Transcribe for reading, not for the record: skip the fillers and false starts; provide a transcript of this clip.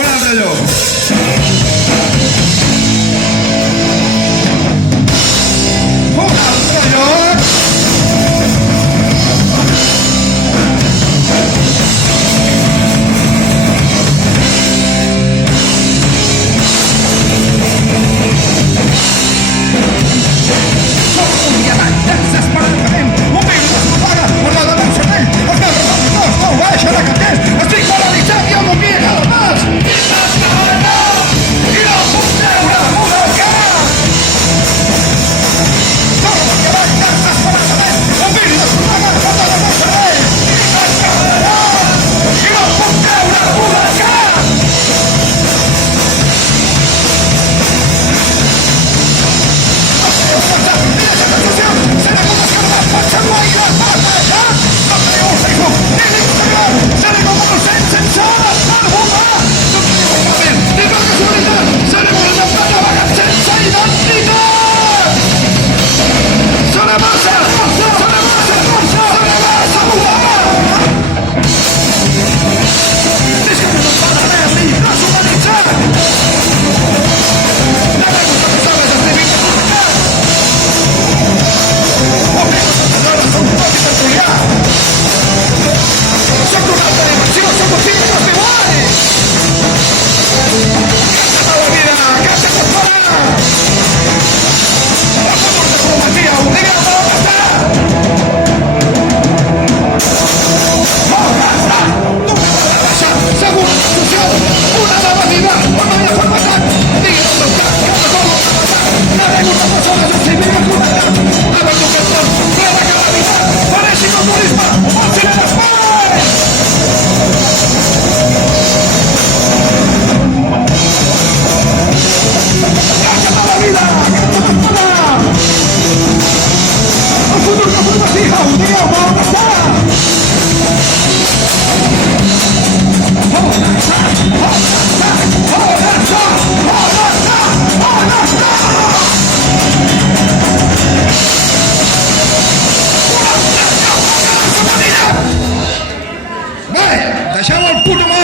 Un altre lloc. Un altre lloc. Un diamant desesperadament moment descompara una de meu cervell els meus records no baixen a canters estic paralitzat i el meu pie cada pas i no puc treure una cara torno que vaig desesperadament moment descompara una de meu cervell i no puc treure una cara deixeu el puto